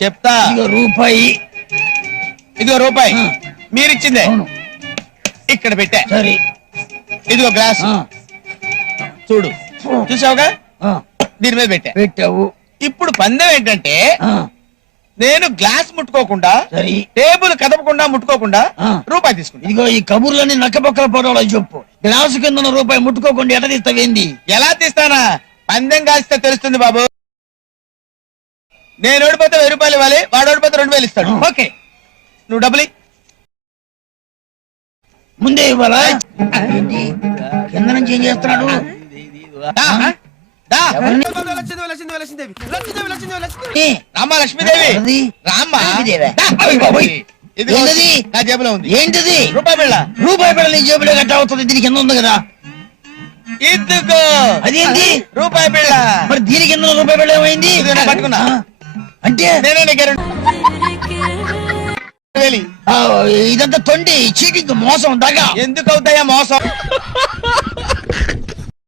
చెప్తా. రూపాయి. ఇదిగో రూపాయి మీరిచ్చిందే. ఇక్కడ పెట్టా. సరే ఇదిగో గ్లాస్ చూడు. చూసావుగా, దీని మీద పెట్టా. పెట్టావు. ఇప్పుడు పందెం ఏంటంటే నేను గ్లాస్ ముట్టుకోకుండా, టేబుల్ కదపకుండా ముట్టుకోకుండా రూపాయి తీసుకుంటా. ఇదిగో ఈ కబుర్లన్నీ నక్కపక్కల పోవడం చెప్పు. గ్లాసు కింద రూపాయి ముట్టుకోకుండా ఎట తీస్తావేంది? ఎలా తీస్తానా? పందెం కాస్తే తెలుస్తుంది బాబు. నేను ఓడిపోతే 1000 రూపాయలు ఇవ్వాలి, వాడు ఓడిపోతే 2000 ఇస్తాడు. ఓకే, నువ్వు డబ్బులు ముందే ఇవ్వాలా? కింద నుంచి ఏం చేస్తున్నాడు? రామ్మా లక్ష్మీదేవి. రామ్మా నా జేబులో ఉంది. ఏంటిది? రూపాయి బిళ్ళ. రూపాయి బిళ్ళ నీ జేబులో గట్ట అవుతుంది. దీని కింద ఉంది కదా. ఇదిగో అదేంటి? రూపాయి బిళ్ళ. మరి దీని కింద రూపాయి బిళ్ళ ఏమైంది? పట్టుకున్నా అంటే ఇదంతా తొండి, చీటింగ్, మోసం, దగ్గ. ఎందుకు అవుతాయా మోసం?